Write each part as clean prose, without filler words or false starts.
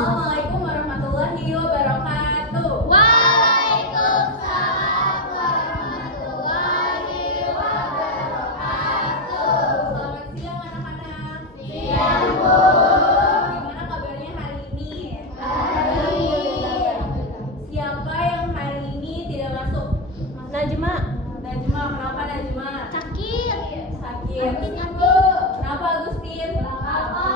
Assalamualaikum warahmatullahi wabarakatuh. Waalaikumsalam warahmatullahi wabarakatuh. Selamat siang anak-anak. Siang, Bu. Gimana kabarnya hari ini? Baik. Siapa yang hari ini tidak masuk? Najma. Najma, kenapa Najma? Sakit. Sakit. Bu. Kenapa Agustin? Apa?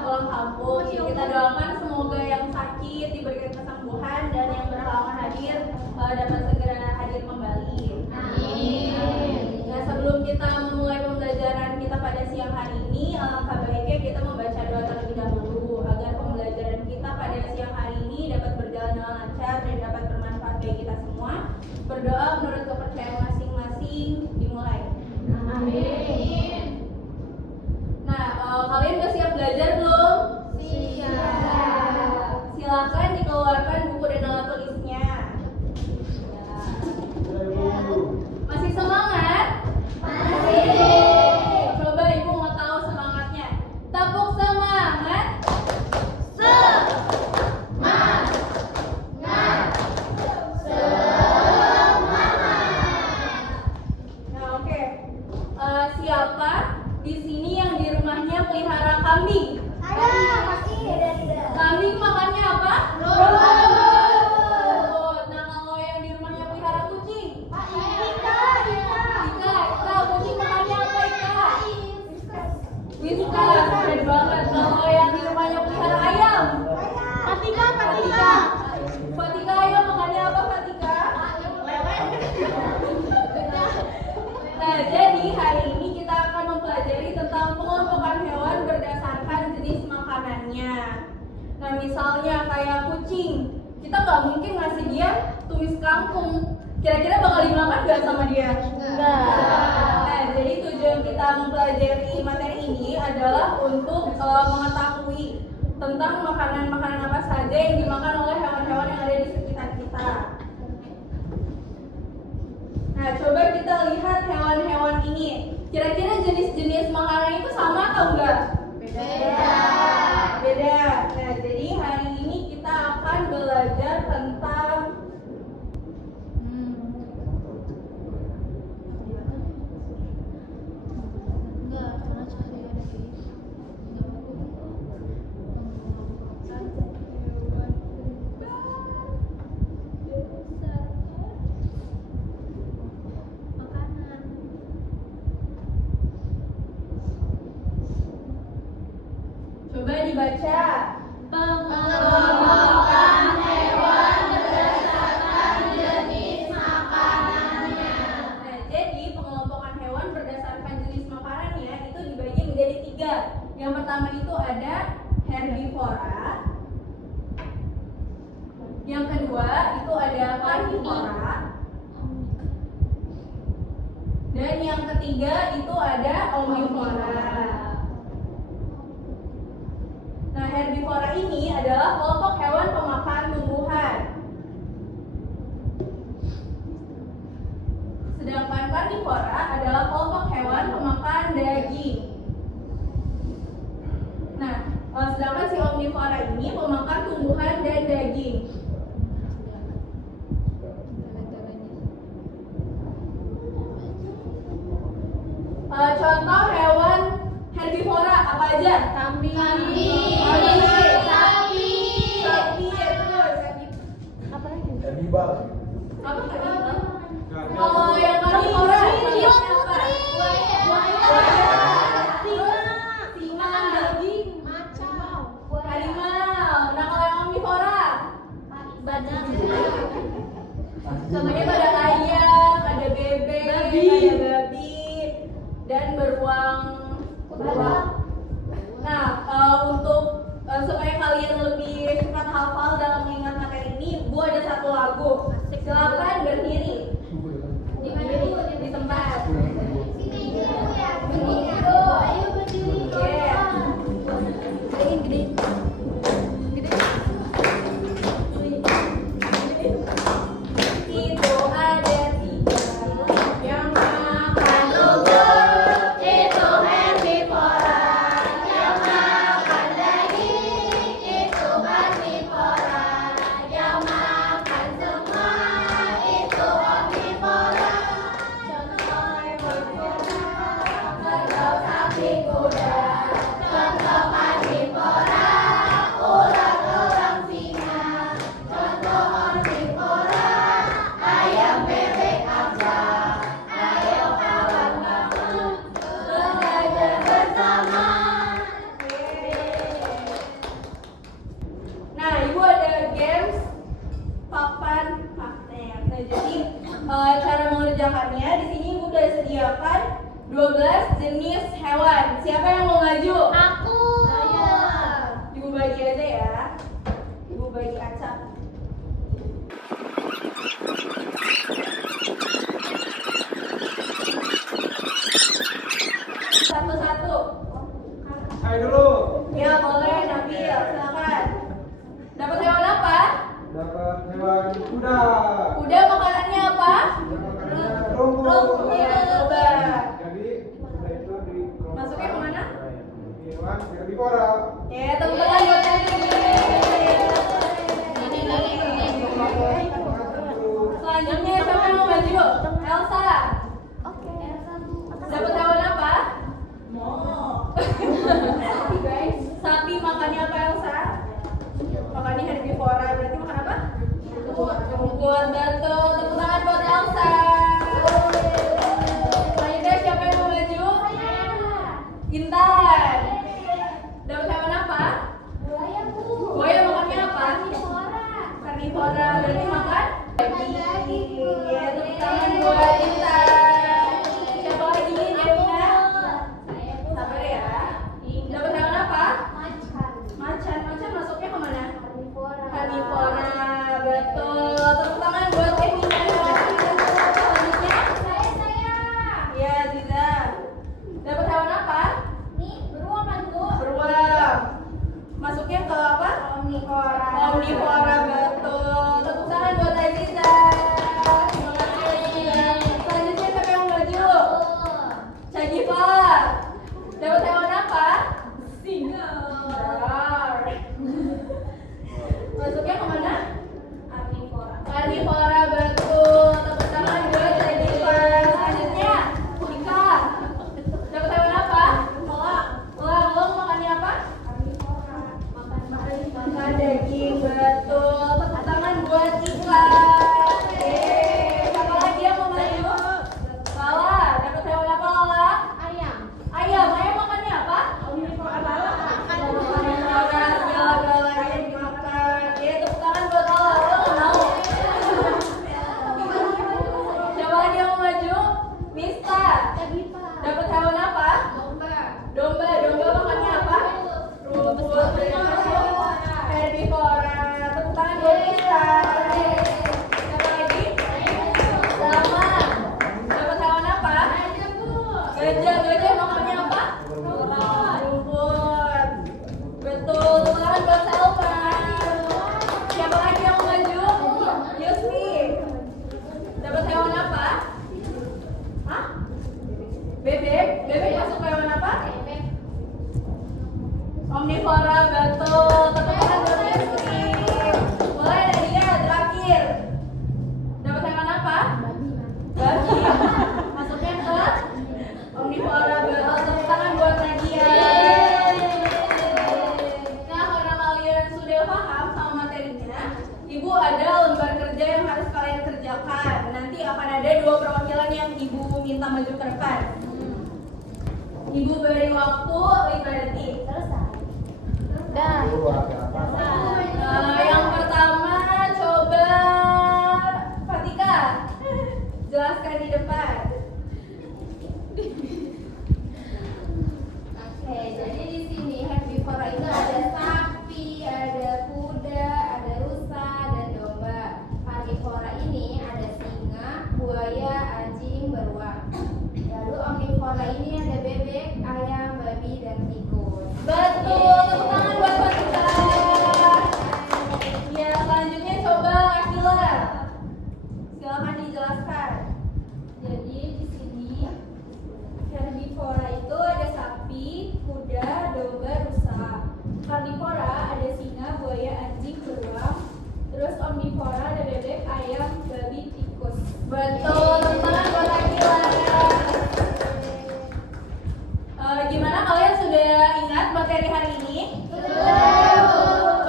Pulang kampung. Kita doakan semoga yang sakit diberikan kesembuhan dan yang berhalangan hadir dapat segera hadir kembali. Amin. Nah, sebelum kita memulai pembelajaran kita pada siang hari ini, alangkah baiknya kita membaca doa terlebih dahulu agar pembelajaran kita pada siang hari ini dapat berjalan dengan lancar dan dapat bermanfaat bagi kita semua. Berdoa menurut kepercayaan masing-masing, dimulai. Amin. Nah, kalian udah siap belajar belum? Siap. Silakan dikeluarkan buku dan alat tulisnya. Masih semangat? Masih. Coba ibu mau tahu semangatnya. Tepuk semangat. Semangat. Nah, oke. Siapa di sini yang di rumahnya pelihara kambing? Kambing makannya apa? Rumput. Nah, kalau yang di rumahnya pelihara kucing? Ika, kucing makannya apa Ika? Whiskas, keren banget. Kalau yang di rumahnya pelihara ayam? Fatika, ayam makannya apa Fatika? Nah, jadi hari ini kita akan mempelajari tentang pengelompokan hewan berdasarkan jenis makanannya. Nah, misalnya kayak kucing, kita nggak mungkin ngasih dia tumis kangkung. Kira-kira bakal dimakan nggak sama dia? Nah, jadi tujuan kita mempelajari materi ini adalah untuk mengetahui tentang makanan-makanan apa saja yang dimakan oleh hewan-hewan yang ada di sekitar kita. Nah, coba kita lihat hewan-hewan ini. Kira-kira jenis-jenis makanan itu sama atau enggak? Beda. Nah, jadi hari ini kita akan belajar tentang coba dibaca. Pengelompokan hewan berdasarkan jenis makanannya. Nah, jadi pengelompokan hewan berdasarkan jenis makanannya itu dibagi menjadi 3. Yang pertama itu ada herbivora. Yang kedua itu ada karnivora. Dan yang ketiga itu ada omnivora. Nah, herbivora ini adalah kelompok hewan pemakan tumbuhan. Sedangkan karnivora adalah kelompok hewan pemakan daging. Nah, sedangkan si omnivora ini pemakan tumbuhan dan daging. Contoh hewan herbivora apa aja? Kambing. Sapi. Apa lagi? Apa kanibal? Kalau yang karnivora contohnya apa? Singa, daging, harimau. Nah, kalau yang omnivora, contohnya ada ayam, ada bebek, ada babi, dan beruang. Nah, untuk Nah, ibu ada games papan magnet. Nah, jadi cara mengerjakannya di sini ibu udah sediakan 12 jenis hewan. Siapa yang mau maju? Aku. Saya. Ibu bagi aja ya. Ibu bagi acak. Satu-satu. Saya dulu. Ya boleh, Nabil, silakan. Dapat hewan apa? Dapat hewan kuda. Kuda makanannya apa? Makanannya rumput. Ya, coba. Jadi kuda itu di Masuknya kemana? hewan herbivora. Ya, teman-teman buat tadi. Selanjutnya siapa yang mau maju? Elsa. Dapat hewan apa? Sapi makannya apa Elsa? Makannya herbivora, berarti makan apa? Rumput, betul. Tepuk tangan buat Elsa. Selanjutnya siapa yang mau maju? Intan. Dapat hewan apa? Buaya makannya apa? Karnivora, berarti makan daging. Ya, tepuk tangan buat Intan. Siapa lagi? Devina. Sabar ya. Dapat hewan apa? Macan. Macan masuknya kemana? Karnivora, betul. Tepuk tangan buat Devina. Selanjutnya? Ya, Ziza. Dapat hewan apa? Beruang. Masuknya ke apa? Omnivora, betul. Tepuk tangan buat Aziza. Terima kasih Aziza. Selanjutnya siapa yang maju? Cagiva. Dapat hewan apa? Singa. Masuknya kemana? Karnivora, betul. Tepuk tangan buat Cagiva. Selanjutnya Ika. Dapat hewan apa? Elang makannya apa? Makan daging, betul. Tepuk tangan buat Ika. Siapa lagi yang mau maju? Lala, dapat hewan apa Lala? Ayam makannya apa? Karnivora, segala-galanya dimakan. Ya, tepuk tangan buat Lala. Lala nggak mau. Siapa lagi yang mau maju? Mista. Dapat hewan apa? Domba makannya apa? Rumput, herbivora. Tepuk tangan buat Mista. Siapa lagi? Sama. Dapat hewan apa? Gajah makannya apa? Rumput. Betul. Tepuk tangan buat Selma. Siapa lagi yang mau maju? Yusmi. Dapat hewan apa? Hah? Bebek masuk ke hewan apa? Omnivora, betul. Tepuk tangan buat Yusmi. Mulai dari dia terakhir. Dapat hewan apa? Babi. Masuknya ke omnivora, betul. Tepuk tangan buat Nadia. Nah, karena kalian sudah paham sama materinya, Ibu ada lembar kerja yang harus kalian kerjakan. Nanti akan ada 2 perwakilan yang Ibu minta maju ke depan. Ibu beri waktu 5 detik. Yang pertama coba Fatika jelaskan di depan. Oke, jadi di sini herbivora itu ada sapi, ada kuda, ada rusa, dan domba. Karnivora ini ada singa, buaya, anjing, beruang. Lalu omnivora ini ada bebek, ayam, babi, dan tikus. Betul, tepuk tangan buat Fatika. Ya, selanjutnya coba Akila. Silakan dijelaskan. Jadi di sini herbivora itu ada sapi, kuda, domba, rusa. Karnivora ada singa, buaya, anjing, beruang. Terus omnivora ada bebek, ayam, babi, tikus. Betul, tepuk tangan buat Akila. Gimana kalian sudah ingat materi hari ini?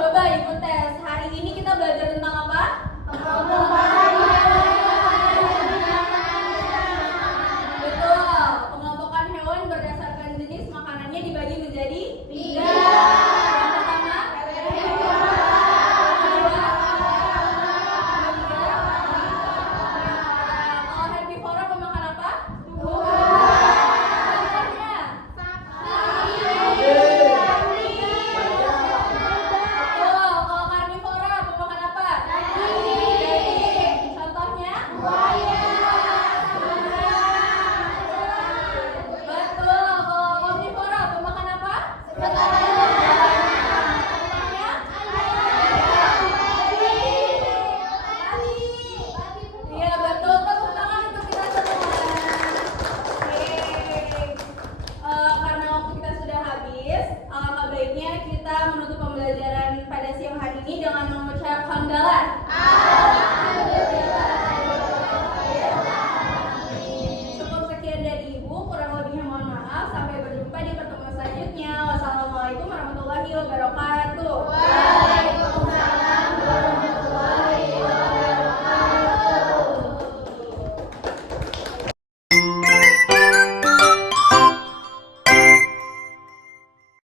Coba Ibu tes. Hari ini kita belajar tentang apa? Betul. Pengelompokan hewan berdasarkan jenis makanannya dibagi menjadi 3. Yang pertama, kita menutup pembelajaran pada siang hari ini dengan